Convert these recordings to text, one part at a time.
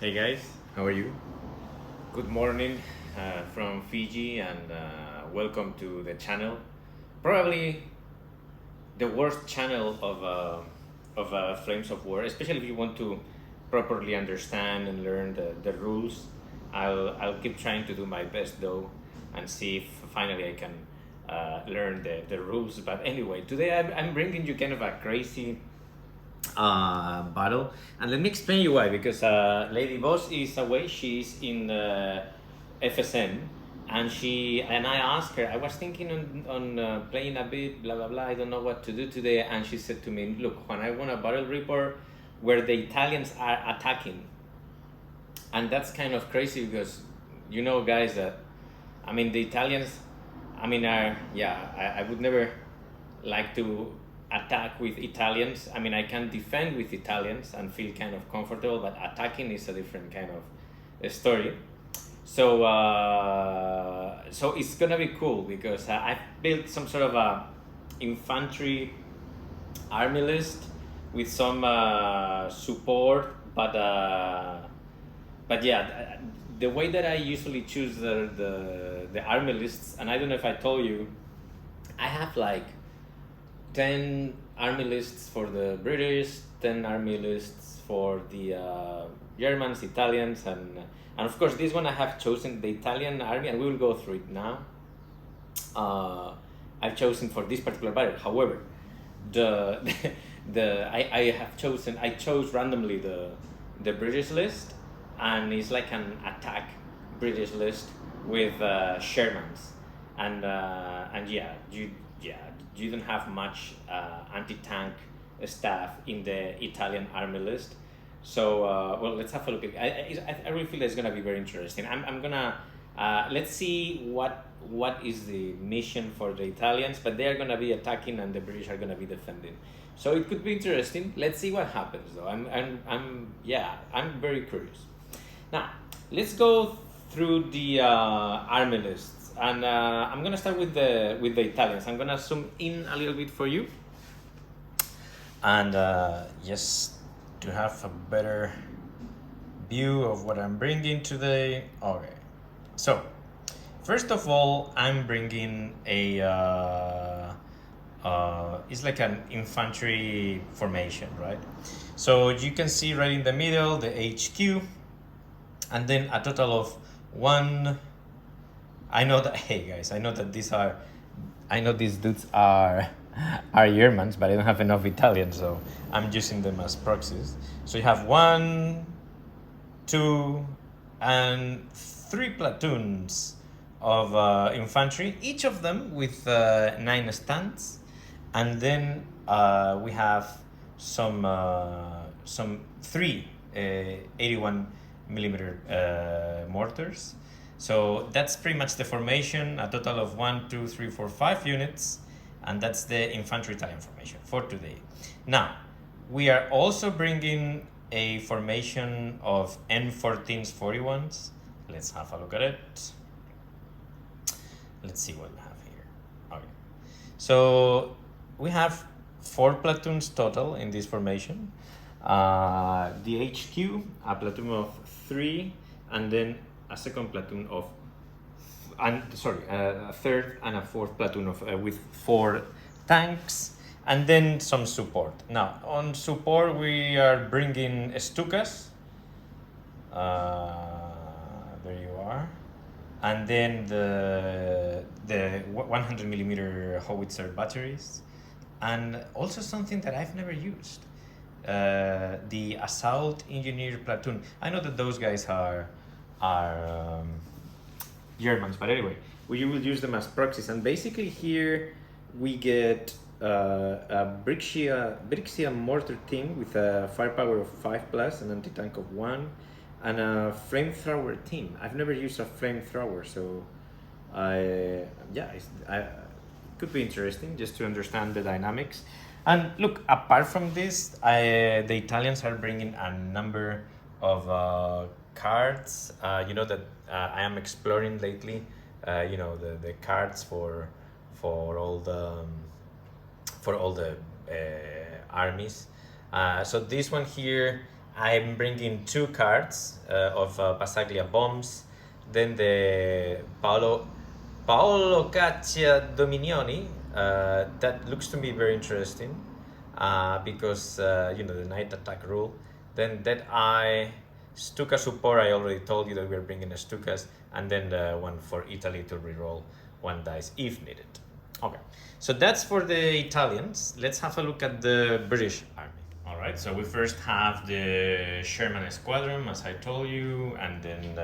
Hey guys, how are you? Good morning from Fiji and welcome to the channel. Probably the worst channel of Flames of War, especially if you want to properly understand and learn the rules. I'll keep trying to do my best though and see if finally I can learn the rules. But anyway, today I'm bringing you kind of a crazy battle. And let me explain you why. Because Lady Boss is away. She's in FSN, and I asked her. I was thinking on playing a bit, blah blah blah. I don't know what to do today, and she said to me, "Look, when I want a battle report where the Italians are attacking, and that's kind of crazy because you know, guys, that I mean the Italians. I mean, are yeah. I would never like to attack with Italians. I mean, I can defend with Italians and feel kind of comfortable, but attacking is a different kind of story. So it's gonna be cool because I've built some sort of a infantry army list with some support, but yeah, the way that I usually choose the army lists, and I don't know if I told you, I have like 10 army lists for the British, 10 army lists for the Germans, Italians, and of course this one I have chosen the Italian army, and we will go through it now. I've chosen for this particular battle. However, the I chose randomly the British list, and it's like an attack British list with Shermans, and yeah, you don't have much anti-tank staff in the Italian army list. So well, let's have a look. I really feel it's gonna be very interesting. I'm gonna let's see what is the mission for the Italians, but they are gonna be attacking and the British are gonna be defending. So it could be interesting. Let's see what happens though. I'm very curious. Now let's go through the army lists, and I'm gonna start with the Italians. I'm gonna zoom in a little bit for you, and just to have a better view of what I'm bringing today. Okay, so first of all, I'm bringing a it's like an infantry formation, right? So you can see right in the middle the HQ, and then a total of one. I know that hey guys, I know these dudes are Shermans, but I don't have enough Italian, so I'm using them as proxies. So you have one, two, and three platoons of infantry, each of them with 9 stands, and then we have some three 81 millimeter mortars. So that's pretty much the formation, a total of 1, 2, 3, 4, 5 units, and that's the infantry Italian formation for today. Now, we are also bringing a formation of N14s 41s. Let's have a look at it. Let's see what we have here. Okay. So we have 4 platoons total in this formation. The HQ, a platoon of 3, and then a second platoon of, a third and a fourth platoon of with 4 tanks, and then some support. Now on support we are bringing Stukas. There you are, and then the 100 millimeter howitzer batteries, and also something that I've never used. The assault engineer platoon. I know that those guys are Germans, but anyway, we will use them as proxies. And basically here we get a Brixia mortar team with a firepower of 5 plus, an anti-tank of 1, and a flamethrower team. I've never used a flamethrower, so I could be interesting just to understand the dynamics. And look, apart from this, the Italians are bringing a number of cards. You know that I am exploring lately. You know the cards for all the armies. So this one here I'm bringing 2 cards of Passaglia bombs. Then the Paolo Caccia Dominioni. That looks to me very interesting because the night attack rule. Then that eye Stuka support. I already told you that we're bringing a Stukas, and then the one for Italy to reroll 1 dice if needed. Okay, so that's for the Italians. Let's have a look at the British army. All right, so we first have the Sherman Squadron, as I told you, and then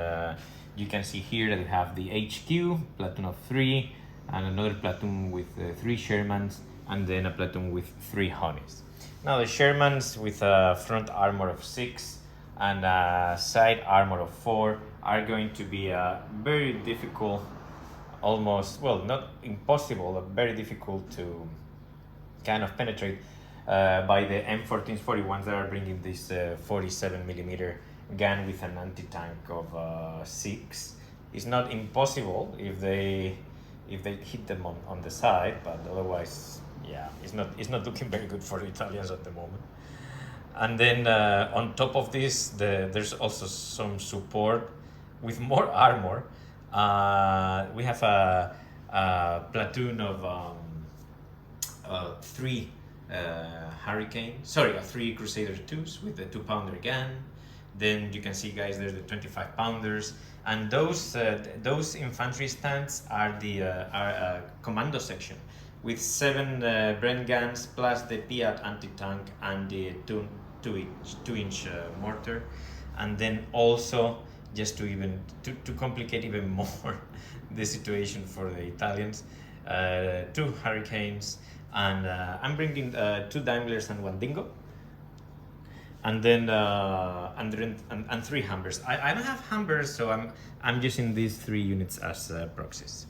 you can see here that we have the HQ, platoon of 3, and another platoon with 3 Shermans, and then a platoon with 3 Honeys. Now the Shermans with a front armor of 6 and a side armor of 4 are going to be very difficult, almost, well, not impossible, but very difficult to kind of penetrate by the M14s 41s that are bringing this 47 millimeter gun with an anti-tank of 6. It's not impossible if they hit them on the side, but otherwise, yeah, it's not looking very good for the Italians at the moment. And then on top of this, there's also some support with more armor. We have a platoon of 3 3 Crusader 2s with the 2-pounder gun. Then you can see, guys, there's the 25-pounders, and those infantry stands are the commando section with 7 Bren guns plus the Piat anti-tank and the 2-inch mortar, and then also just to complicate even more the situation for the Italians, 2 Hurricanes, and I'm bringing 2 Daimlers and 1 Dingo, and then and 3 Humbers. I don't have Humbers, so I'm using these 3 units as proxies.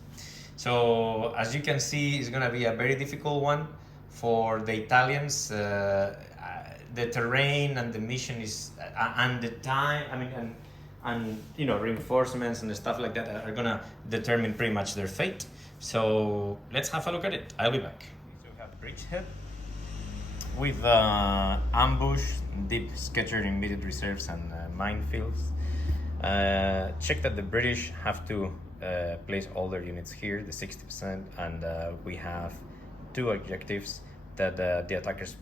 So as you can see, it's gonna be a very difficult one for the Italians. The terrain and the mission is and the time. I mean, and reinforcements and stuff like that are gonna determine pretty much their fate. So let's have a look at it. I'll be back. So we have Bridgehead with ambush, deep scattered immediate reserves, and minefields. Check that the British have to place all their units here, the 60%, and we have 2 objectives that the attackers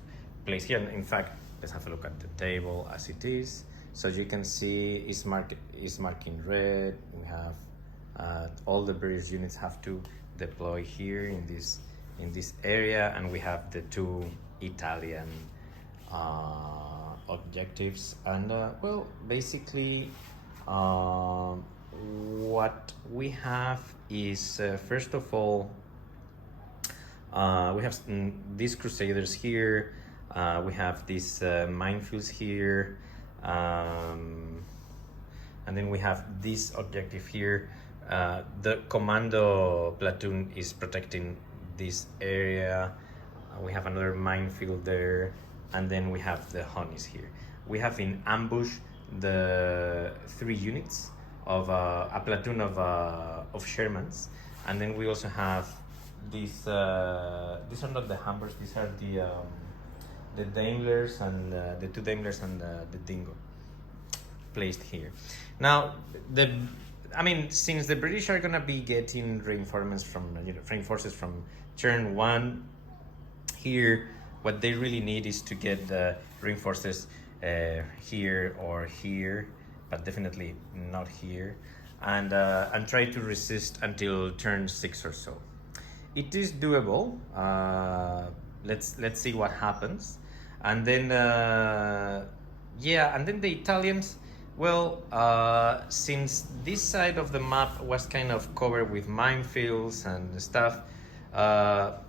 place here. And in fact, let's have a look at the table as it is. So you can see it's marking red. We have all the British units have to deploy here in this area, and we have the 2 Italian objectives. And well, basically what we have is first of all we have these Crusaders here, we have these minefields here, and then we have this objective here. The commando platoon is protecting this area. We have another minefield there, and then we have the Honeys here. We have in ambush the 3 units of a platoon of Shermans, and then we also have these are not the Humbers, these are the Daimlers and the 2 Daimlers and the Dingo placed here. Now since the British are gonna be getting reinforcements from turn 1 here, what they really need is to get the reinforces here or here, but definitely not here, and try to resist until turn 6 or so. It is doable. Let's see what happens, and then and then the Italians. Well, since this side of the map was kind of covered with minefields and stuff,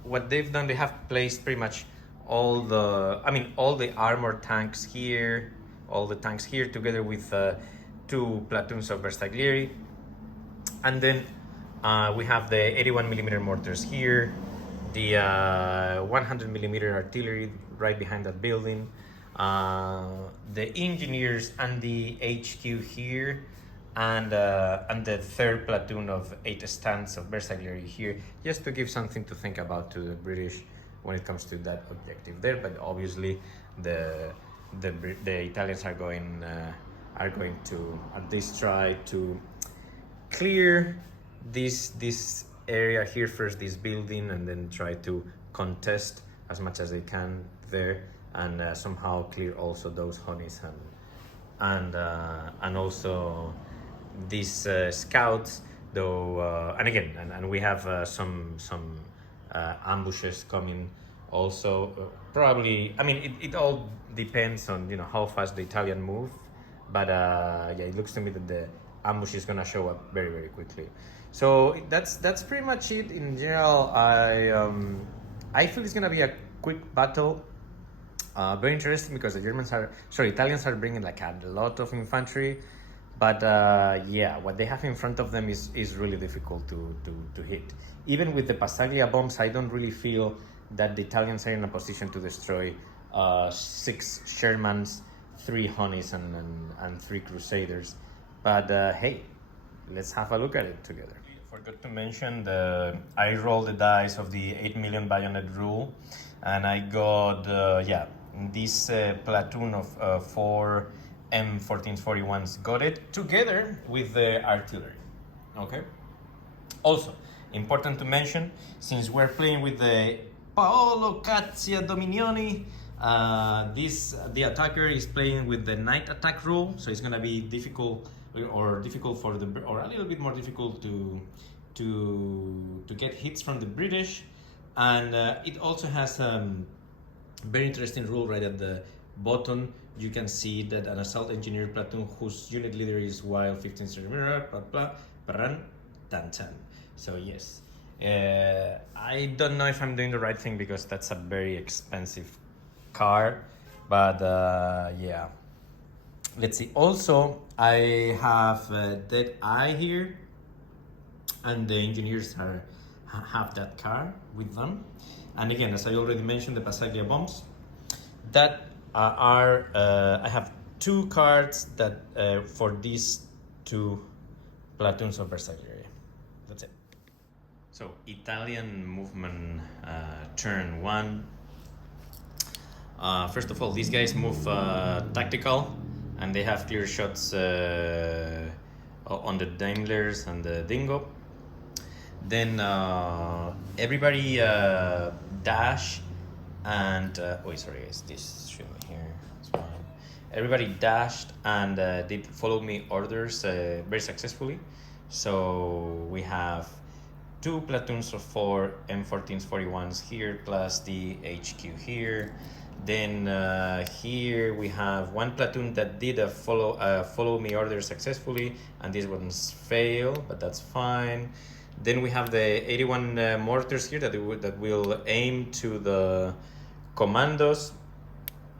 what they've done, they have placed pretty much all the armored tanks here, all the tanks here, together with 2 platoons of Bersaglieri, and then we have the 81mm mortars here, the 100mm artillery right behind that building, the engineers and the HQ here, and the 3rd platoon of 8 stands of Bersaglieri here, just to give something to think about to the British when it comes to that objective there. But obviously the the Italians are going to at least try to clear this area here first, this building, and then try to contest as much as they can there, and somehow clear also those honeys and also these scouts, though, and again, and we have some ambushes coming also. Probably, I mean, it all depends on how fast the Italian move, but yeah, it looks to me that the ambush is gonna show up very, very quickly. So that's pretty much it in general. I feel it's gonna be a quick battle. Very interesting because Italians are bringing like a lot of infantry, but yeah, what they have in front of them is really difficult to hit. Even with the Passaglia bombs, I don't really feel that the Italians are in a position to destroy 6 Shermans, 3 honeys, and 3 crusaders. But hey, let's have a look at it together. Forgot to mention I rolled the dice of the 8 million bayonet rule, and I got this platoon of 4 M1441s, got it together with the artillery. Okay. Also important to mention, since we're playing with the Paolo Cazia Dominioni, the attacker is playing with the night attack rule, so it's gonna be difficult or a little bit more difficult to get hits from the British, and it also has very interesting rule right at the bottom. You can see that an assault engineer platoon whose unit leader is Wild 15 centimeter, blah blah, paran, tan tan. So yes, I don't know if I'm doing the right thing because that's a very expensive car, but yeah. Let's see. Also, I have Dead Eye here, and the engineers have that car with them. And again, as I already mentioned, the Passaglia bombs that I have 2 cards that for these 2 platoons of Bersaglieri. That's it. So Italian movement, turn 1. First of all, these guys move tactical, and they have clear shots on the Daimlers and the Dingo. Then everybody dash and sorry guys, this should be here. It's fine. Everybody dashed and did follow me orders very successfully. So we have 2 platoons of 4 M1441s here, plus the HQ here. Then here we have 1 platoon that did a follow me order successfully, and these ones fail, but that's fine. Then we have the 81 mortars here that will aim to the commandos.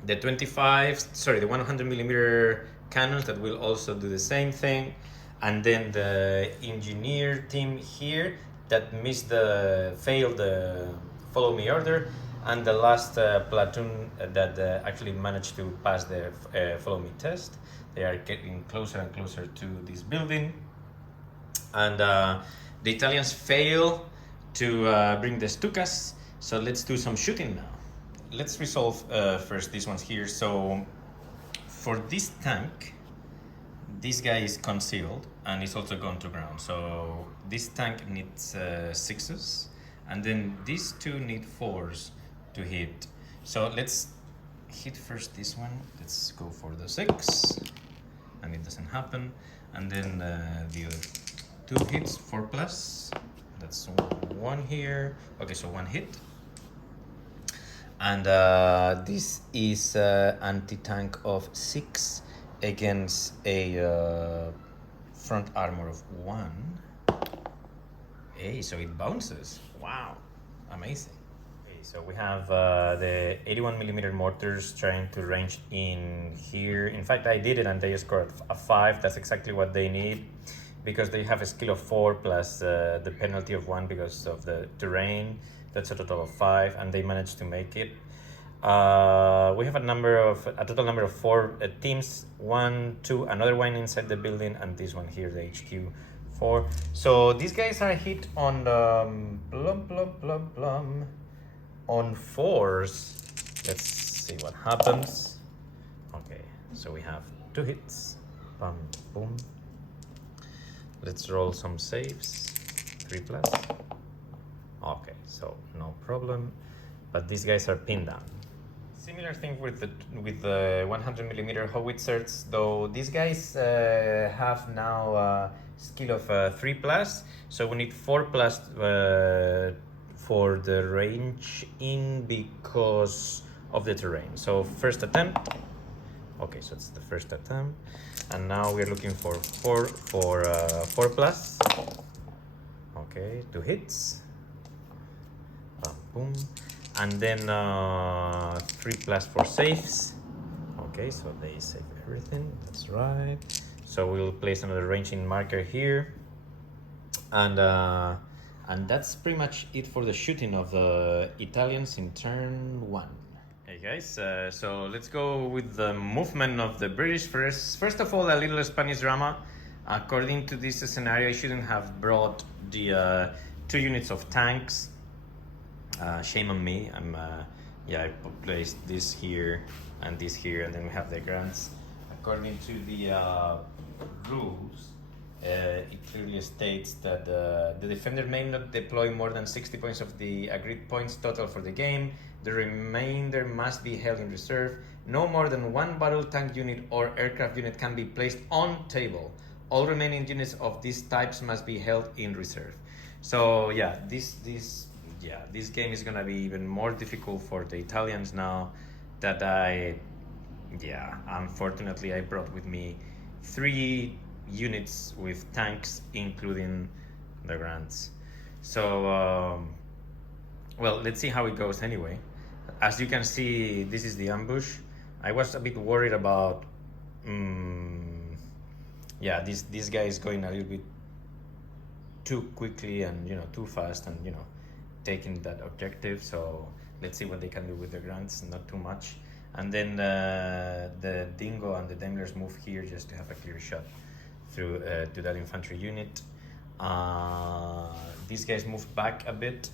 The 100 millimeter cannons that will also do the same thing. And then the engineer team here that failed the follow me order, and the last platoon that actually managed to pass the follow me test. They are getting closer and closer to this building, and the Italians fail to bring the Stukas, so let's do some shooting now. Let's resolve first these ones here. So for this tank, this guy is concealed and it's also gone to ground. So this tank needs 6s, and then these 2 need 4s to hit. So let's hit first this one. Let's go for the 6, and it doesn't happen. And then the other 2 hits, 4+. That's 1 here. Okay, so 1 hit. And this is anti-tank of 6 against a front armor of 1. Hey, so it bounces. Wow, amazing. Okay, so we have the 81 millimeter mortars trying to range in here. In fact, I did it and they scored a 5. That's exactly what they need, because they have a skill of 4 plus the penalty of 1 because of the terrain. That's a total of 5, and they managed to make it. We have a total number of 4 teams. 1, 2, another one inside the building, and this one here, the HQ 4. So these guys are hit on on 4s. Let's see what happens. So we have 2 hits. Bam, boom. Let's roll some saves. 3 plus. Okay, so no problem. But these guys are pinned down. Similar thing with the 100mm howitzers, though these guys have now a skill of 3 plus, so we need 4 plus for the range in because of the terrain. So first attempt. Okay, so it's the first attempt, and now we're looking for 4 plus. Okay, 2 hits. Bam, boom. And then 3 plus for saves. Okay, so they save everything. That's right. So we'll place another ranging marker here, and that's pretty much it for the shooting of the Italians in turn 1. Hey guys, so let's go with the movement of the British first. First of all, a little Spanish drama. According to this scenario, I shouldn't have brought the 2 units of tanks. Shame on me. I placed this here and this here, and then we have the grants. According to the rules, it clearly states that the defender may not deploy more than 60 points of the agreed points total for the game. The remainder must be held in reserve. No more than 1 battle tank unit or aircraft unit can be placed on table. All remaining units of these types must be held in reserve. So yeah, this game is gonna be even more difficult for the Italians now that unfortunately I brought with me 3 units with tanks, including the grants. So well, let's see how it goes anyway. As you can see, this is the ambush. I was a bit worried about this guy is going a little bit too quickly and too fast and taking that objective. So let's see what they can do with the grants. Not too much. And then the Dingo and the Daimlers move here just to have a clear shot through to that infantry unit. These guys moved back a bit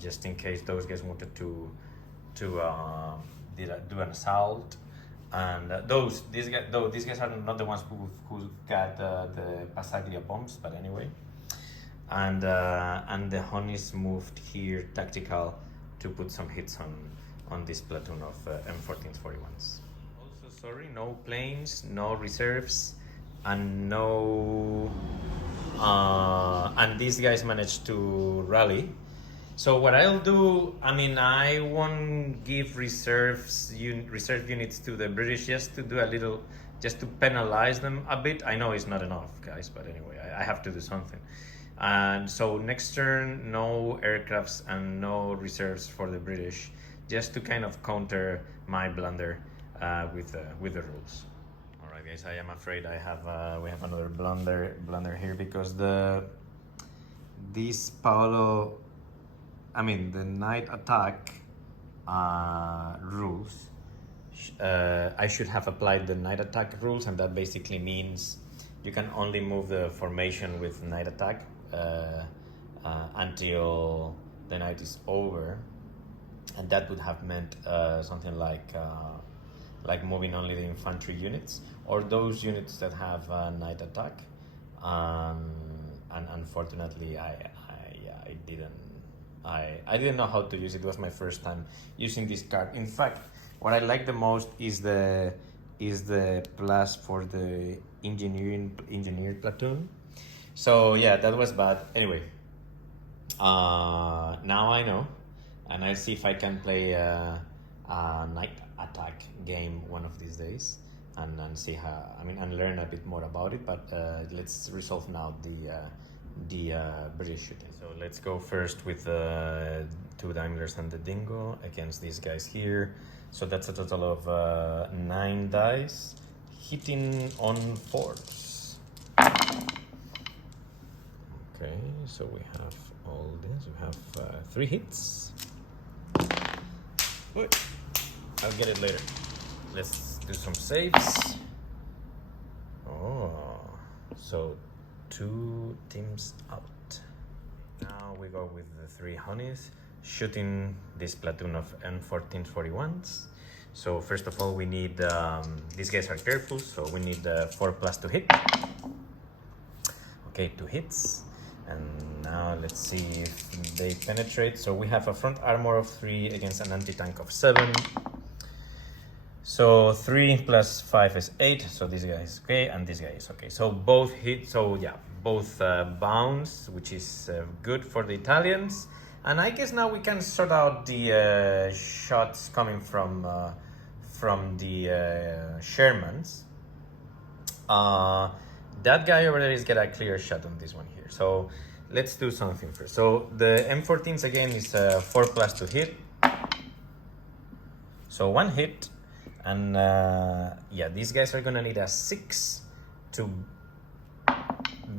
just in case those guys wanted to do an assault. And these guys are not the ones who got the Passaglia bombs, but anyway. And the Honeys moved here tactical to put some hits on this platoon of M1441s. Also, sorry, no planes, no reserves, and no and these guys managed to rally. So what I'll do, I won't give reserve units to the British just to penalize them a bit. I know it's not enough, guys, but anyway, I have to do something. And so next turn, no aircrafts and no reserves for the British, just to kind of counter my blunder with the rules. All right, guys, I am afraid we have another blunder here because the night attack rules. I should have applied the night attack rules, and that basically means you can only move the formation with night attack until the night is over, and that would have meant something like moving only the infantry units or those units that have night attack. And unfortunately, I didn't know how to use it. It was my first time using this card. In fact, what I like the most is the plus for the engineer platoon. So yeah, that was bad. Anyway, now I know, and I'll see if I can play a night attack game one of these days, and see how and learn a bit more about it. But let's resolve now the British shooting. So let's go first with the 2 Daimlers and the Dingo against these guys here. So that's a total of 9 dice, hitting on 4s. Okay, so we have all this. We have 3 hits. Wait, I'll get it later. Let's do some saves. Oh, so 2 teams out. Now we go with the 3 Honeys, shooting this platoon of M1441s. So first of all, we need these guys are careful, so we need 4+ to hit. Okay, 2 hits. And now let's see if they penetrate. So we have a front armor of 3 against an anti-tank of 7. So 3 plus 5 is 8. So this guy is okay, and this guy is okay. So both hit. So yeah, both bounce, which is good for the Italians. And I guess now we can sort out the shots coming from the Shermans. That guy over there is get a clear shot on this one here. So let's do something first. So the M14s again is 4+ to hit. So 1 hit, and yeah, these guys are gonna need a 6 to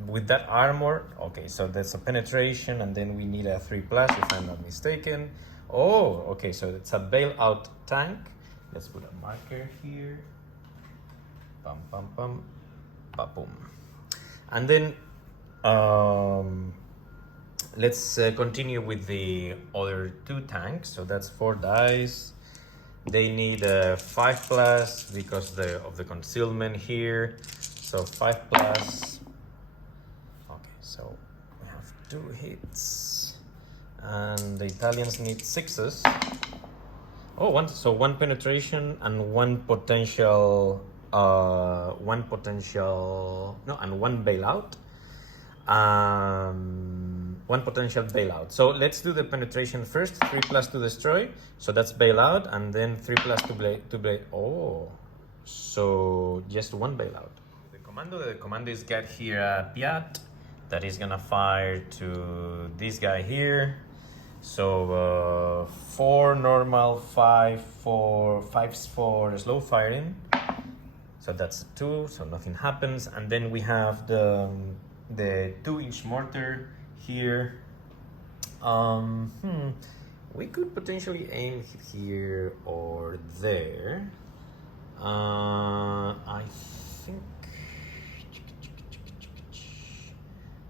with that armor. Okay, so that's a penetration, and then we need a 3+ if I'm not mistaken. Oh, okay, so it's a bailout tank. Let's put a marker here. Pum pum pum. Boom. And then let's continue with the other 2 tanks. So that's 4 dice. They need 5+ because of the concealment here. So 5+. Okay, so we have 2 hits, and the Italians need 6s. Oh, so 1 penetration and 1 potential. And 1 bailout. 1 potential bailout. So let's do the penetration first. 3+ to destroy. So that's bailout, and then 3+ to blade. Oh, so just 1 bailout. The commando is got here a Piat that is gonna fire to this guy here. So 4 normal, 5 for slow firing. So that's 2, so nothing happens. And then we have the 2-inch mortar here. We could potentially aim here or there. I think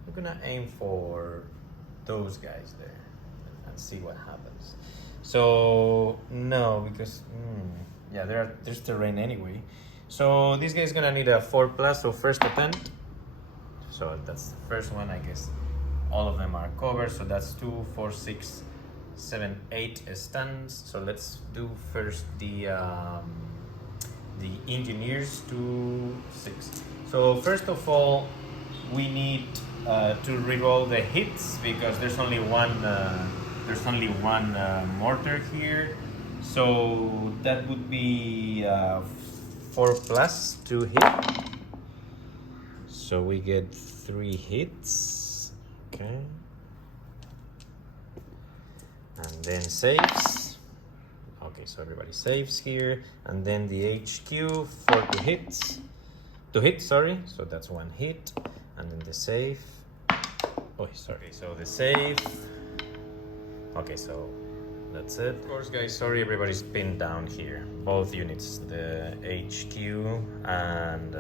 we're gonna aim for those guys there and see what happens. So no, because yeah, there's terrain anyway. So this guy's gonna need a 4+, so first attempt. So that's the first one, I guess. All of them are covered, so that's 2, 4, 6, 7, 8 stuns. So let's do first the engineers, 2, 6. So first of all, we need to reroll the hits because there's only one mortar here. So that would be 4+ to hit. So we get 3 hits. Okay. And then saves. Okay, so everybody saves here. And then the HQ, 4 to hit. So that's 1 hit. And then the save. Oh, sorry. So the save. Okay, so that's it. Of course, guys, sorry, everybody's pinned down here. Both units, the HQ and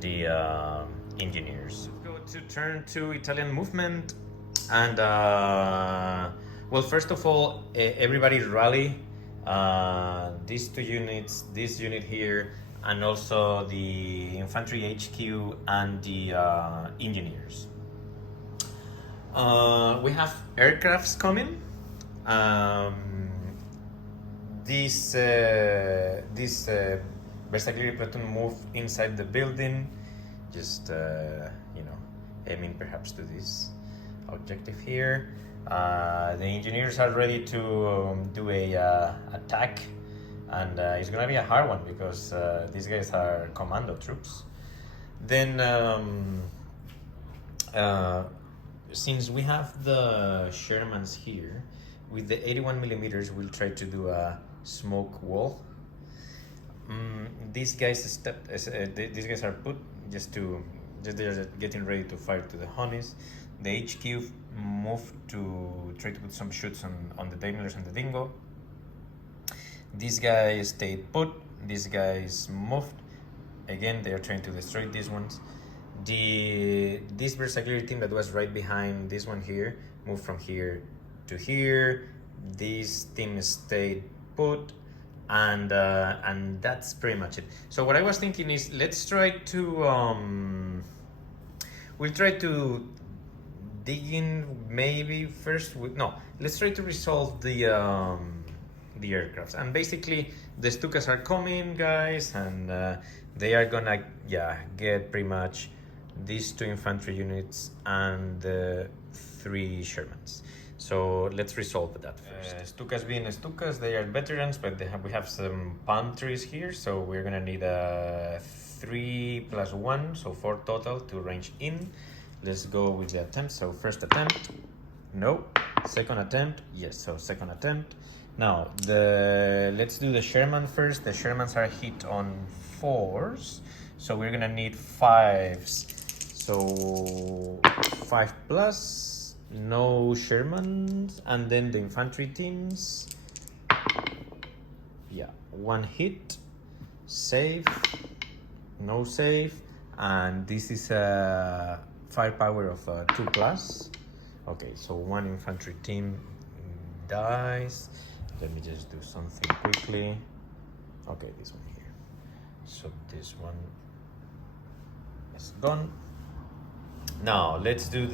the engineers. Let's go to turn 2 Italian movement. And well, first of all, everybody rally. These 2 units, this unit here, and also the infantry HQ and the engineers. We have aircrafts coming. This versatility platoon move inside the building, just aiming perhaps to this objective here. The engineers are ready to do a attack, and it's gonna be a hard one because these guys are commando troops. Then since we have the Shermans here, with the 81mm, we'll try to do a smoke wall. These guys these guys are put they're getting ready to fire to the honeys. The HQ moved to try to put some shots on the Daimlers and the Dingo. These guys stayed put. These guys moved. Again, they are trying to destroy these ones. This versatility team that was right behind this one here moved from here to here. this team stayed put, and that's pretty much it. So what I was thinking is, let's try to we'll try to dig in maybe first with, no, let's try to resolve the aircrafts, and basically the Stukas are coming, guys, and they are gonna get pretty much these 2 infantry units and 3 Shermans. So let's resolve that first. Stukas being Stukas, they are veterans, but we have some palm trees here, so we're gonna need a 3 + 1, so 4 total to range in. Let's go with the attempt. So first attempt, no. Second attempt, yes. So second attempt. Now let's do the Sherman first. The Shermans are hit on 4s, so we're gonna need 5s. So 5 plus, no Shermans, and then the infantry teams. Yeah, 1 hit, save, no save, and this is a firepower of 2 plus. Okay, so 1 infantry team dies. Let me just do something quickly. Okay, this one here. So this one is gone. Now let's do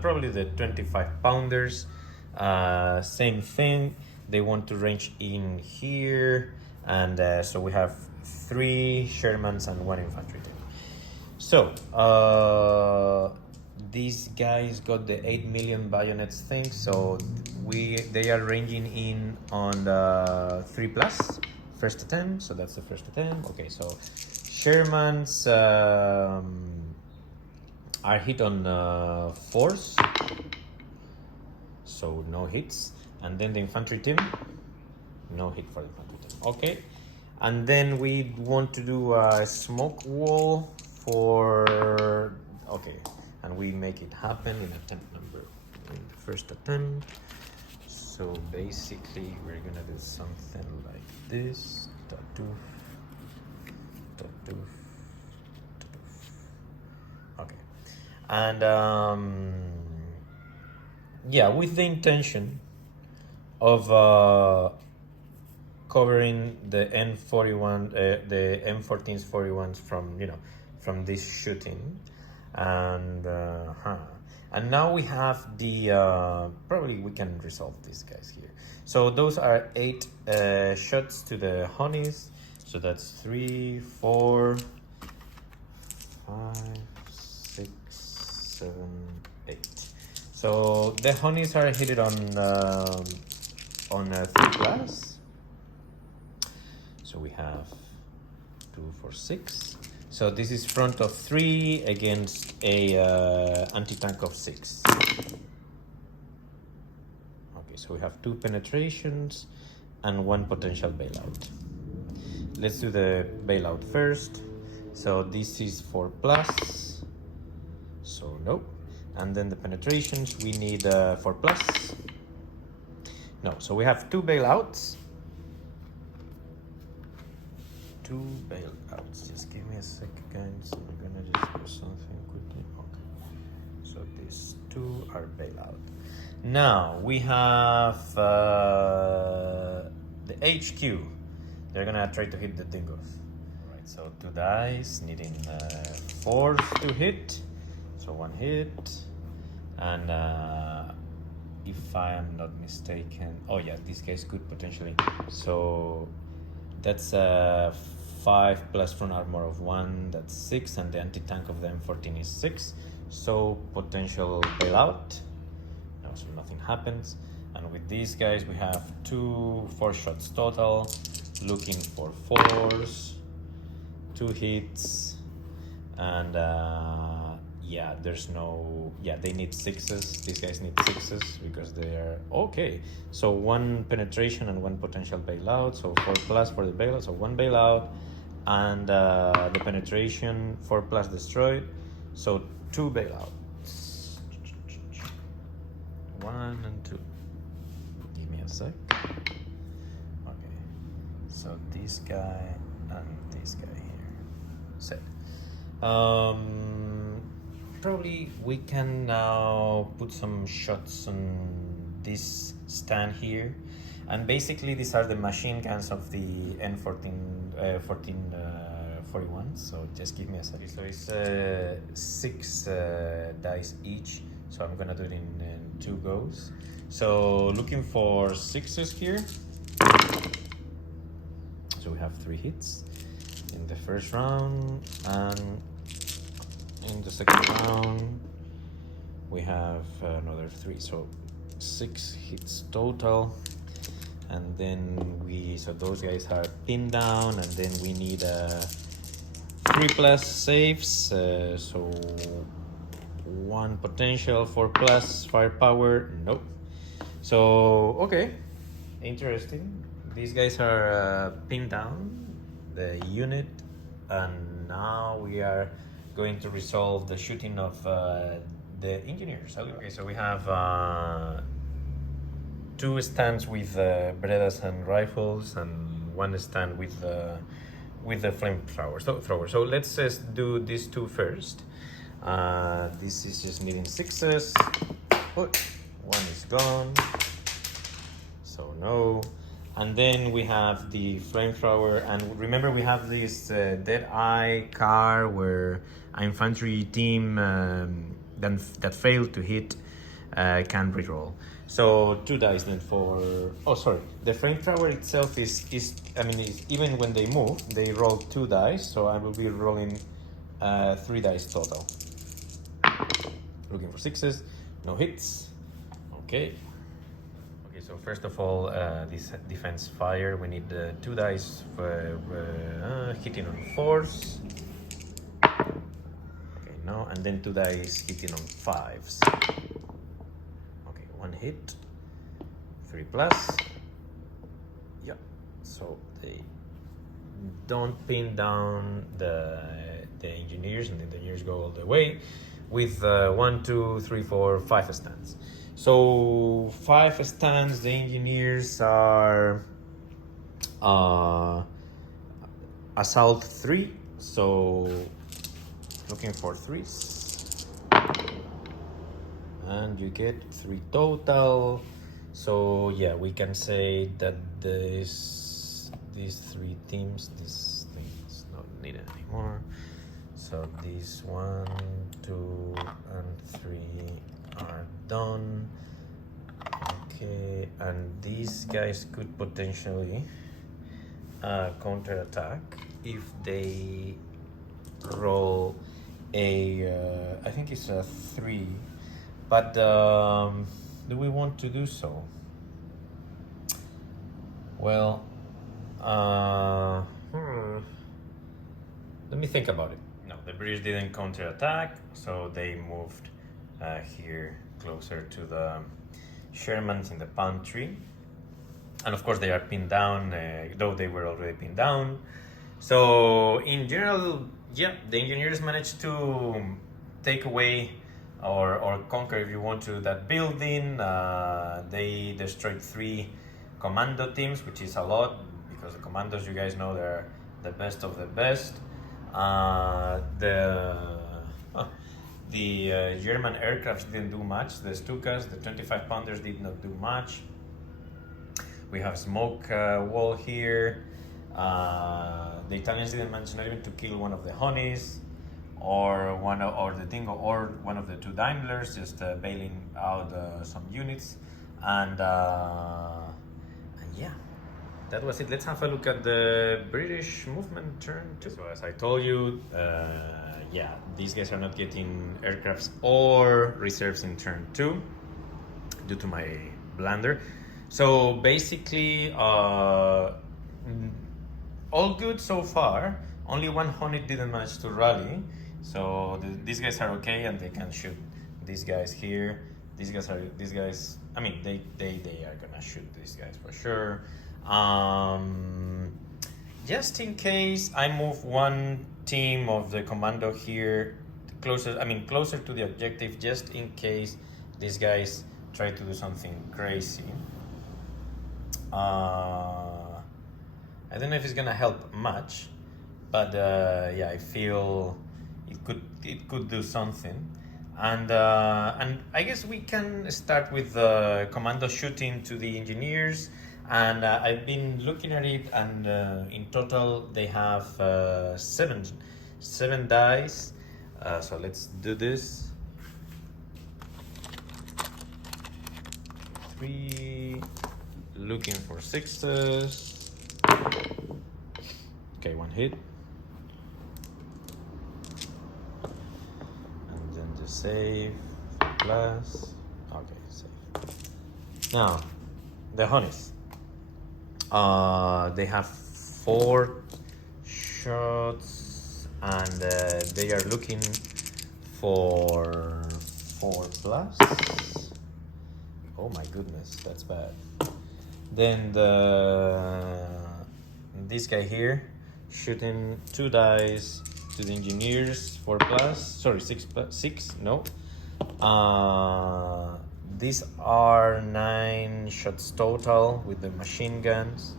probably the 25 pounders. Same thing. They want to range in here, and so we have 3 Shermans and 1 infantry team. So these guys got the 8 million bayonets thing, so they are ranging in on the 3 plus first attempt. So that's the first attempt. Okay, so Shermans are hit on 4s, so no hits, and then the infantry team, no hit for the infantry team. Okay, and then we want to do a smoke wall for, okay, and we make it happen in attempt number, in the first attempt. So basically we're gonna do something like this. Okay, and yeah, with the intention of covering the M41, the M14s 41s from, you know, from this shooting, and and now we have the probably we can resolve these guys here. So those are 8 shots to the honeys. So that's 3, 4, 5, 6, 7, 8. So the honeys are hit on 3 plus. So we have 2, 4, 6. So this is front of 3 against a anti-tank of 6. Okay, so we have 2 penetrations and 1 potential bailout. Let's do the bailout first. So this is 4 plus. So no. And then the penetrations, we need 4 plus. No, so we have 2 bailouts. 2 bailouts. Just give me a second, guys. I'm gonna just do something quickly. Okay. So these 2 are bailout. Now we have the HQ. They're gonna try to hit the dingoes. Alright, so 2 dice, needing 4 to hit. So 1 hit. And if I am not mistaken, oh yeah, these guys could potentially. So that's 5 plus front armor of 1, that's 6, and the anti-tank of the M14 is 6. So potential bailout. No, so nothing happens. And with these guys we have 4 shots total, looking for 4s, 2 hits, and yeah, there's no, yeah, they need 6s. These guys need 6s because they are okay. So 1 penetration and 1 potential bailout. So 4 plus for the bailout. So 1 bailout, and the penetration 4 plus destroyed. So 2 bailouts. 1 and 2. Give me a sec. Okay. So this guy and this guy here. Set. Probably we can now put some shots on this stand here, and basically these are the machine guns of the N1441. So just give me a second. So it's 6 dice each. So I'm gonna do it in 2 goes. So looking for 6s here. So we have 3 hits in the first round, and in the second round we have another 3. So 6 hits total. And then so those guys are pinned down, and then we need 3+ saves. So 1 potential, 4+ firepower. Nope. So okay, interesting. These guys are pinned down, the unit, and now we are going to resolve the shooting of the engineers. Okay, so we have 2 stands with Bredas and rifles, and 1 stand with the flamethrower. So let's just do these 2 first. This is just needing 6s. Oh, 1 is gone, so no. And then we have the flamethrower, and remember we have this dead eye car where an infantry team that failed to hit can reroll. So 2 dice then for. Oh, sorry. The flamethrower itself is even when they move, they roll 2 dice. So I will be rolling 3 dice total. Looking for 6s, no hits. Okay. Okay. So first of all, this defense fire. We need 2 dice for hitting on 4s. Okay, no, and then 2 dice hitting on 5s. 1 hit, 3+. Yeah, so they don't pin down the engineers, and the engineers go all the way with 1, 2, 3, 4, 5 stands. So 5 stands, the engineers are assault 3. So looking for 3s. And you get 3 total. So yeah, we can say that these 3 teams, this thing is not needed anymore. So these 1, 2, and 3 are done. Okay, and these guys could potentially counterattack if they roll I think it's a 3. But do we want to do so? Well, let me think about it. No, the British didn't counterattack, so they moved here closer to the Shermans in the palm tree. And of course they are pinned down, though they were already pinned down. So in general, yeah, the engineers managed to take away or conquer, if you want to, that building. They destroyed 3 commando teams, which is a lot, because the commandos, you guys know, they're the best of the best. The German aircrafts didn't do much. The Stukas, the 25-pounders, did not do much. We have smoke wall here. The Italians didn't manage not even to kill one of the Honeys, or one of the Dingo, or one of the 2 Daimlers, just bailing out some units, and yeah, that was it. Let's have a look at the British movement turn 2. So as I told you, yeah, these guys are not getting aircrafts or reserves in turn 2 due to my blunder. So basically, all good so far. Only 1 Hornet didn't manage to rally. So these guys are okay, and they can shoot these guys here. These guys, I mean, they are gonna shoot these guys for sure. Just in case, I move 1 team of the commando here closer to the objective, just in case these guys try to do something crazy. I don't know if it's gonna help much, but yeah, I feel it could do something. and I guess we can start with the commando shooting to the engineers. And I've been looking at it, and in total they have seven dice. So let's do this. 3, looking for 6s. Okay, 1 hit. And then the save, plus. Okay, save. Now, the honeys. They have 4 shots, and they are looking for 4+. Oh my goodness, that's bad. Then this guy here shooting 2 dice to the engineers, 4+. Sorry, 6+. No. These are 9 shots total with the machine guns.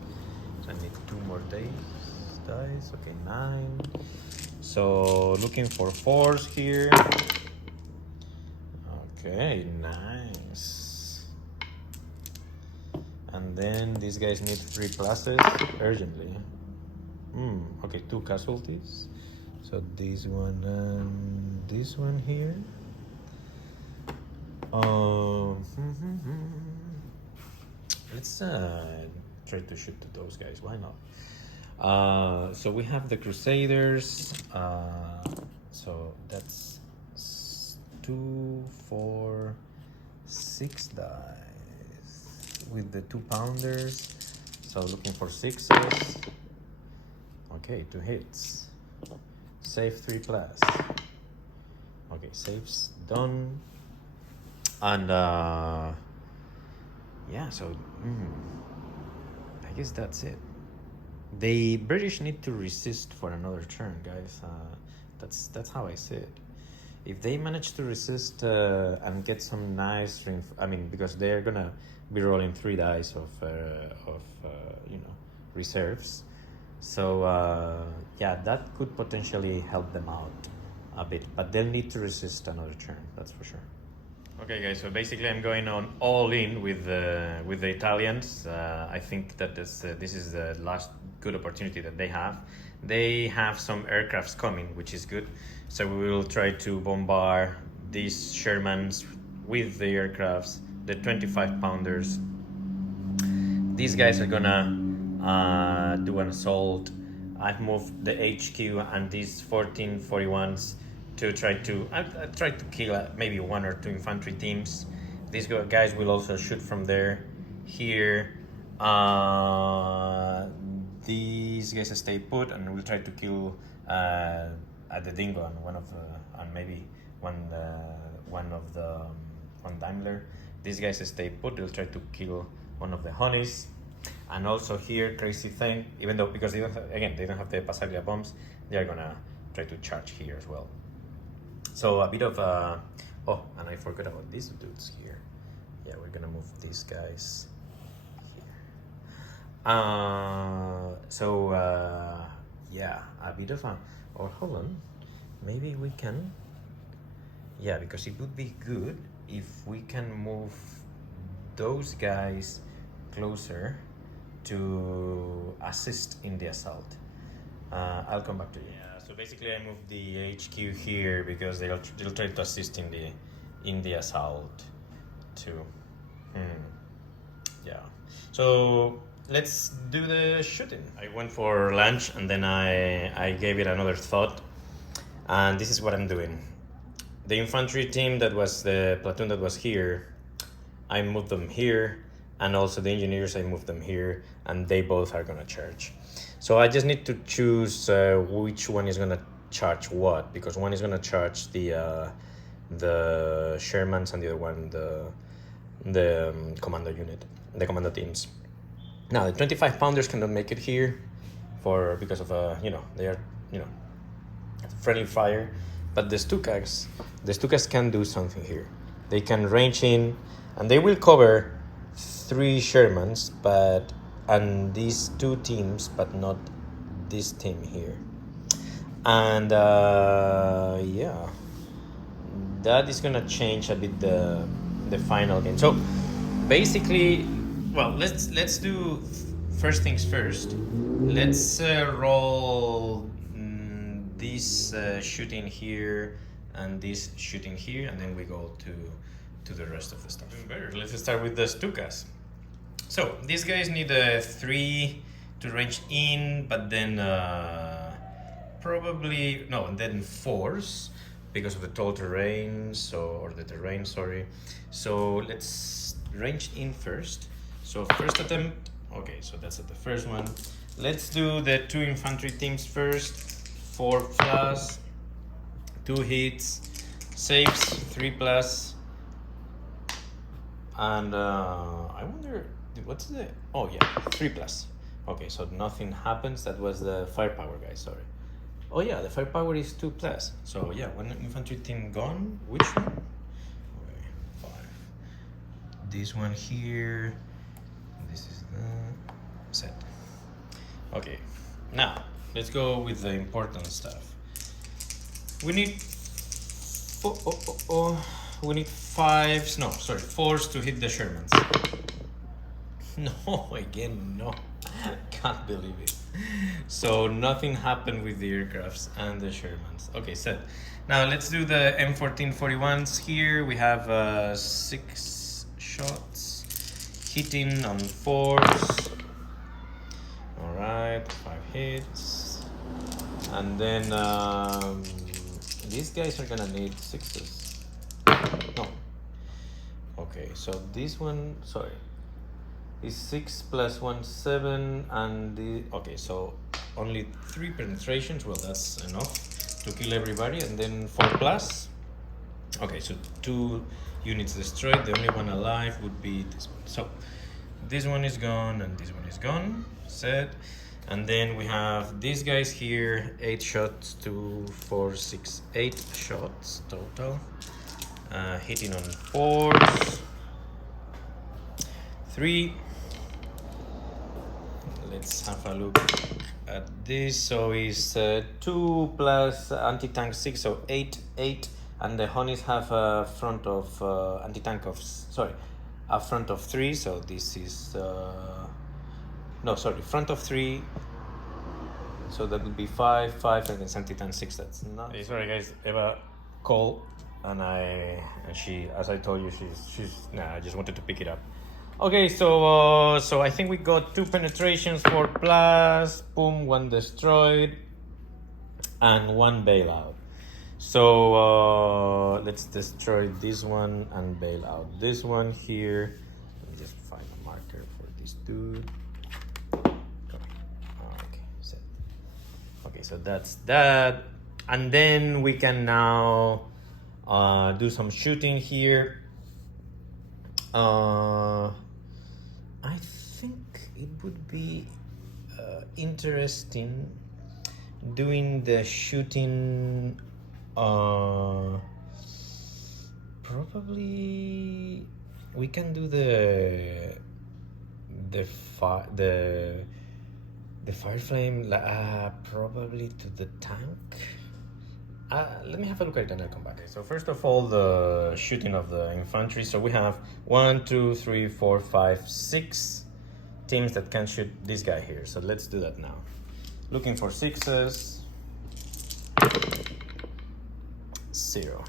So I need 2 more dice. Okay, 9. So looking for 4s here. Okay, nice. And then these guys need 3+ urgently. Okay, 2 casualties. So this one and this one here. Let's try to shoot to those guys. Why not? So we have the Crusaders. So that's 2, 4, 6 dice with the 2-pounders. So looking for 6s. Okay, 2 hits. Save 3+. Okay, saves done. And yeah, so I guess that's it. The British need to resist for another turn, guys. That's how I see it. If they manage to resist and get some nice, because they're gonna be rolling 3 dice of reserves. So yeah, that could potentially help them out a bit, but they'll need to resist another turn. That's for sure. Okay, guys. So basically, I'm going on all in with the Italians. I think that this is the last good opportunity that they have. They have some aircrafts coming, which is good. So we will try to bombard these Shermans with the aircrafts, the 25-pounders. These guys are gonna do an assault. I've moved the HQ and these 1441s to try to kill maybe 1 or 2 infantry teams. These guys will also shoot from there. Here, these guys stay put, and we'll try to kill at the Dingo and maybe one Daimler. These guys stay put. They'll try to kill one of the honeys. And also here, crazy thing, even though because they don't have the Passaglia bombs, they are gonna try to charge here as well. So a bit of oh, and I forgot about these dudes here. Yeah, we're gonna move these guys here. Yeah, a bit of a. Or hold on, maybe we can. Yeah, because it would be good if we can move those guys closer to assist in the assault. I'll come back to you. Yeah, so basically I moved the HQ here because they'll try to assist in the assault too. Yeah. So let's do the shooting. I went for lunch and then I gave it another thought, and this is what I'm doing. The infantry team that was the platoon that was here, I moved them here, and also the engineers, I moved them here, and they both are gonna charge. So I just need to choose which one is gonna charge what, because one is gonna charge the Shermans and the other one the commando unit, the commando teams. Now the 25-pounders cannot make it here because of they are friendly fire, but the Stukas can do something here. They can range in, and they will cover 3 Shermans, and these 2 teams, but not this team here. And yeah, that is gonna change a bit the final game. So basically, well, let's do first things first. Let's roll this shooting here and this shooting here, and then we go to the rest of the stuff. Better. Let's start with the Stukas. So these guys need a 3 to range in, but then probably no, and then 4s because of the tall terrain. Or the terrain, sorry. So let's range in first. So first attempt. Okay, so that's the first one. Let's do the 2 infantry teams first. 4 plus, 2 hits, saves 3 plus, and I wonder what's the 3 plus. Okay, so nothing happens. That was the firepower guy. Sorry. Oh yeah, the firepower is 2 plus. So yeah, 1 infantry team gone. Which one? Okay, 5. This one here. This is the set. Okay, now let's go with the important stuff. We need we need 5s. No, sorry, 4s to hit the Shermans. No, again, no. Can't believe it. So nothing happened with the aircrafts and the Shermans. Okay, set. Now let's do the M1441s here. We have 6 shots hitting on 4s. Alright, 5 hits. And then these guys are gonna need 6s. No. Okay, so this one, sorry, is 6 plus 1, 7, and the okay, so only 3 penetrations. Well, that's enough to kill everybody, and then 4 plus. Okay, so 2 units destroyed. The only one alive would be this one. So this one is gone, and this one is gone. Set. And then we have these guys here. 8 shots, 2, 4, 6, 8 shots total. Hitting on 4s. 3. Let's have a look at this. So it's 2 plus anti-tank 6, so 8, 8. And the Honeys have a front of anti-tank of, sorry, a front of 3. So this is, no, sorry, front of 3. So that would be 5, 5, and then anti-tank 6. That's not. Hey, sorry guys, Eva called, and she, as I told you, she's. Nah, I just wanted to pick it up. Okay, so I think we got 2 penetrations, 4 plus, boom, 1 destroyed, and 1 bailout. So let's destroy this one and bail out this one here. Let me just find a marker for this dude. Okay, set. Okay, so that's that, and then we can now do some shooting here. I think it would be interesting doing the shooting. Probably we can do the fire flame probably to the tank. Let me have a look at it and I'll come back. Okay, so first of all, the shooting of the infantry. So we have 1, 2, 3, 4, 5, 6 teams that can shoot this guy here. So let's do that now. Looking for 6s. 0.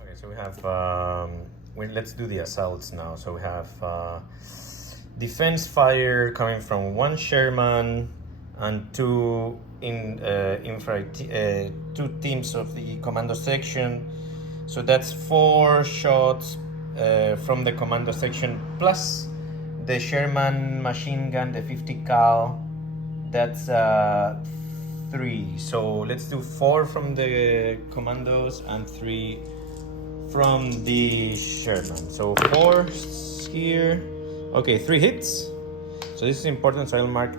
Okay, so we have let's do the assaults now. So we have defense fire coming from 1 Sherman and 2 2 teams of the commando section. So that's 4 shots from the commando section plus the Sherman machine gun, the 50 cal. That's 3. So let's do 4 from the commandos and 3 from the Sherman. So 4 here. Okay, 3 hits. So this is important, so I'll mark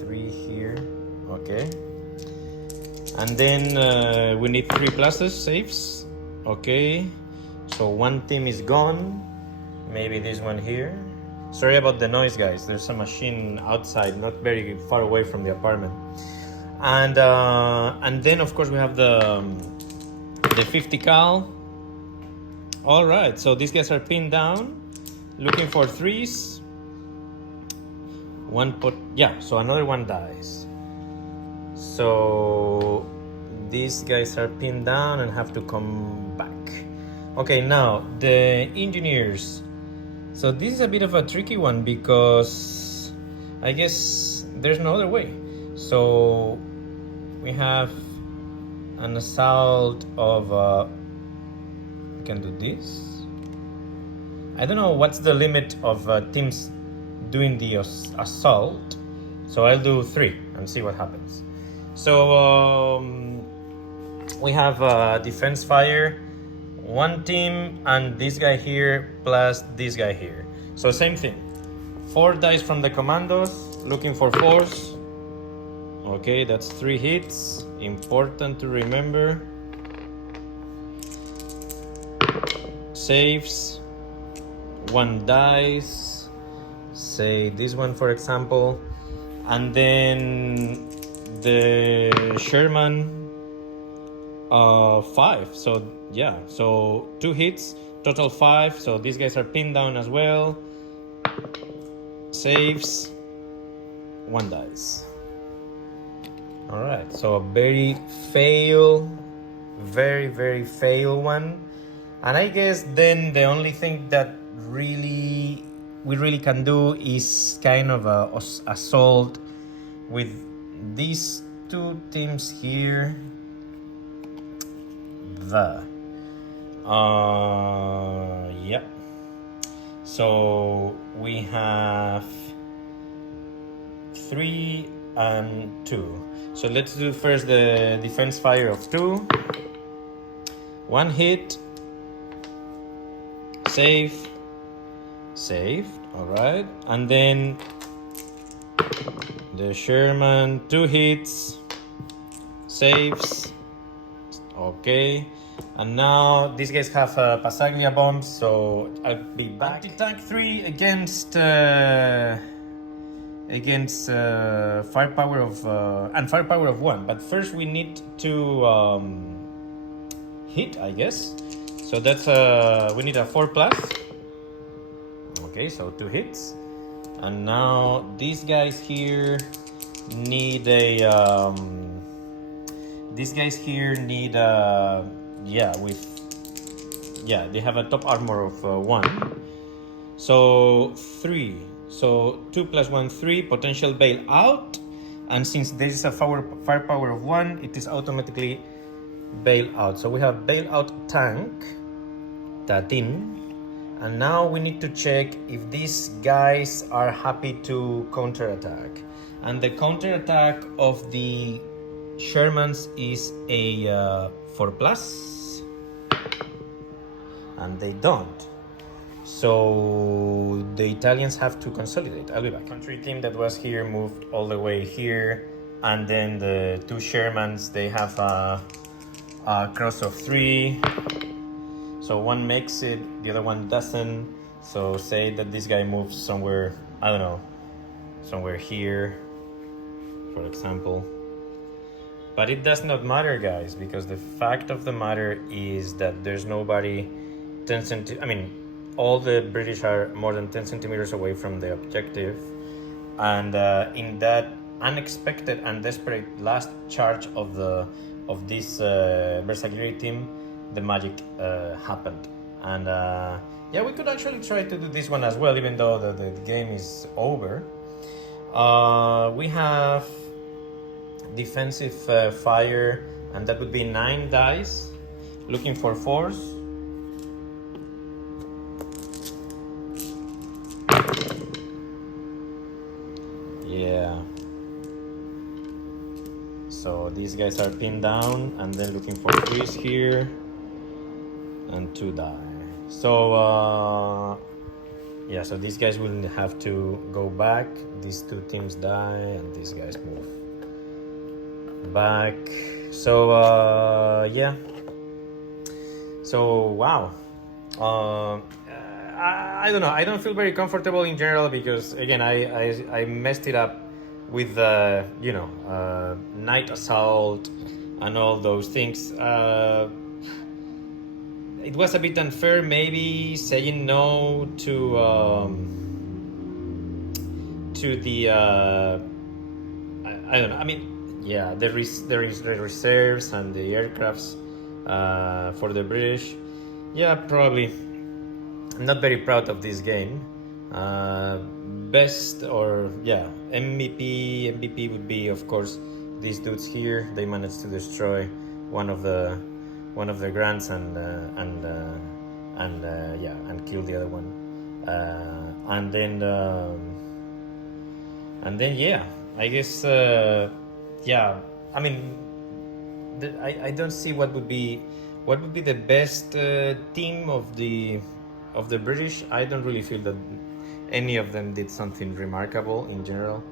3 here. Okay. And then we need 3 pluses, saves. Okay. So 1 team is gone. Maybe this one here. Sorry about the noise, guys. There's a machine outside, not very far away from the apartment. And then of course we have the 50 cal. All right, so these guys are pinned down, looking for threes. So another one dies. So these guys are pinned down and have to come back. Okay, now the engineers. So this is a bit of a tricky one because I guess there's no other way. So we have an assault of we can do this. I don't know what's the limit of teams doing the assault, so I'll do 3 and see what happens. So we have defense fire, one team, and this guy here plus this guy here. So same thing, 4 dice from the commandos, looking for 4s. Okay, that's 3 hits, important to remember. Saves, 1 dice, say this one for example, and then the Sherman 5. So yeah, so 2 hits, total 5. So these guys are pinned down as well. Saves, 1 dice. All right, so a very fail one. And I guess then the only thing that we really can do is kind of a assault with these 2 teams here. Yeah. So we have 3 and 2. So let's do first the defense fire of 2. 1 hit. Saved. All right, and then the Sherman 2 hits, saves. Okay, and now these guys have Passaglia bombs, so I'll be back. Anti-tank 3 against firepower of and firepower of 1. But first we need to hit, I guess. So that's we need a 4+. Okay, so 2 hits. And now these guys here need a they have a top armor of 1. So 3. So 2 + 1, 3, potential bail out. And since there is a firepower of 1, it is automatically bail out. So we have bail out tank, Tatin. And now we need to check if these guys are happy to counterattack. And the counterattack of the Shermans is a 4+. And they don't. So the Italians have to consolidate. I'll be back. Country team that was here moved all the way here. And then the 2 Shermans, they have a cross of 3. So one makes it, the other one doesn't. So say that this guy moves somewhere, I don't know, somewhere here, for example. But it does not matter, guys, because the fact of the matter is that there's nobody 10 centimeters, I mean, all the British are more than 10 centimeters away from the objective. And in that unexpected and desperate last charge of this Bersaglieri team, the magic happened. And yeah, we could actually try to do this one as well, even though the game is over. We have defensive fire, and that would be 9 dice, looking for 4s. Yeah. So these guys are pinned down, and then looking for 3s here, and 2 die. So yeah, so these guys will have to go back. These 2 teams die, and these guys move back. So yeah. So wow. I don't know. I don't feel very comfortable in general because again I messed it up with night assault and all those things. It was a bit unfair, maybe saying no to the I don't know. I mean, yeah, there is the reserves and the aircrafts for the British. Yeah, probably. I'm not very proud of this game. Best or yeah, MVP would be of course these dudes here. They managed to destroy one of the grants and kill the other one. And then yeah, I guess yeah. I mean, I don't see what would be the best team of the British. I don't really feel that any of them did something remarkable in general.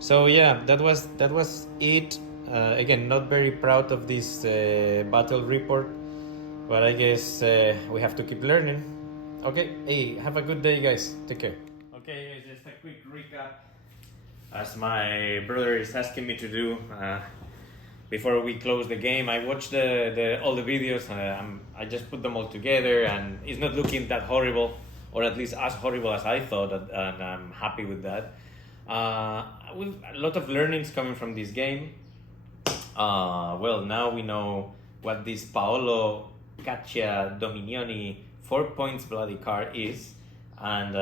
So yeah, that was it. Again, not very proud of this battle report, but I guess we have to keep learning. Okay, hey, have a good day, guys. Take care. Okay, just a quick recap, as my brother is asking me to do. Before we close the game, I watched all the videos. I just put them all together, and it's not looking that horrible, or at least as horrible as I thought, and I'm happy with that. With a lot of learnings coming from this game. Well, now we know what this Paolo Caccia Dominioni 4 points bloody card is. And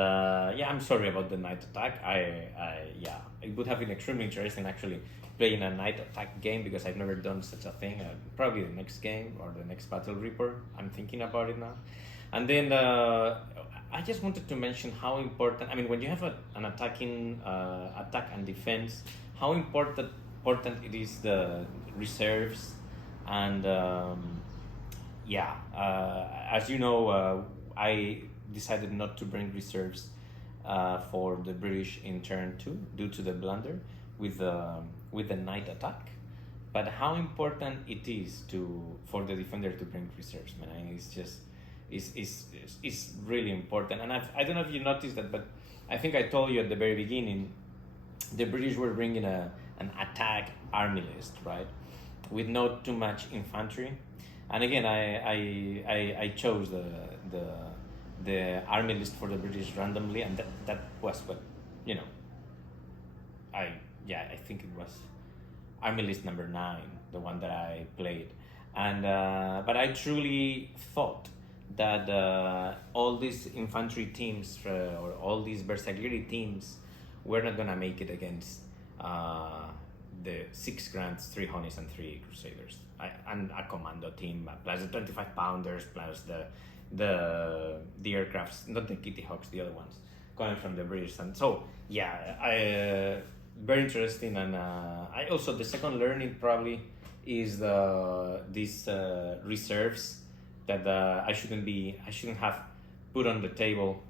yeah, I'm sorry about the night attack. Yeah, it would have been extremely interesting actually playing a night attack game, because I've never done such a thing. Probably the next game or the next battle report. I'm thinking about it now. And then I just wanted to mention how important. I mean, when you have an attacking attack and defense, how important it is the reserves. And yeah, as you know, I decided not to bring reserves for the British in turn 2 due to the blunder with the night attack. But how important it is for the defender to bring reserves, man! I mean, it's just it's really important. And I don't know if you noticed that, but I think I told you at the very beginning, the British were bringing an attack army list, right, with not too much infantry. And again, I chose the army list for the British randomly, and that was what, you know, I think it was army list number 9, the one that I played. And but I truly thought that all these infantry teams or all these bersaglieri teams were not gonna make it against the 6 grants, 3 honeys, and 3 crusaders, and a commando team, plus the 25 pounders, plus the aircrafts, not the Kitty Hawks, the other ones coming from the British. And so yeah, I very interesting. And I also, the second learning probably is these reserves that I shouldn't have put on the table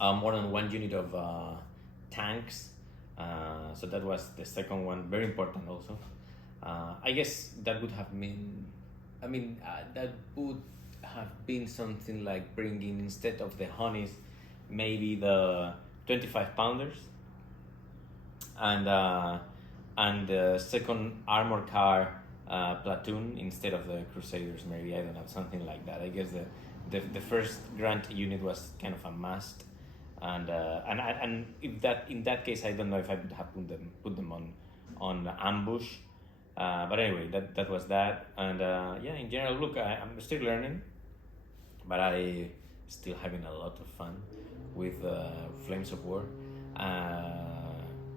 more than 1 unit of tanks. So that was the second one, very important also. I guess that would have been, that would have been something like bringing, instead of the honeys, maybe the 25 pounders, and the second armor car platoon instead of the crusaders, maybe, I don't know, something like that. I guess the first grant unit was kind of a must. And if in that case, I don't know if I would have put them on ambush. But anyway, that was that. And yeah, in general, look, I'm still learning, but I still having a lot of fun with Flames of War.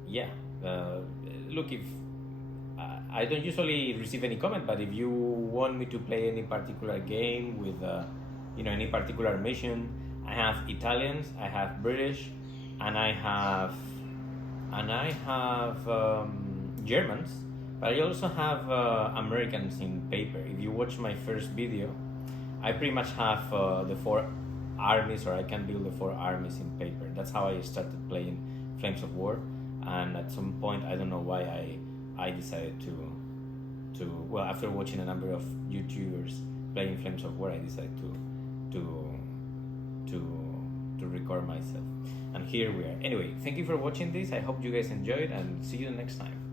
Yeah, look, if I don't usually receive any comment, but if you want me to play any particular game with any particular mission, I have Italians, I have British, and I have Germans, but I also have Americans in paper. If you watch my first video, I pretty much have the 4 armies, or I can build the 4 armies in paper. That's how I started playing Flames of War. And at some point, I don't know why I decided to well, after watching a number of YouTubers playing Flames of War, I decided to record myself. And here we are. Anyway, thank you for watching this. I hope you guys enjoyed, and see you next time.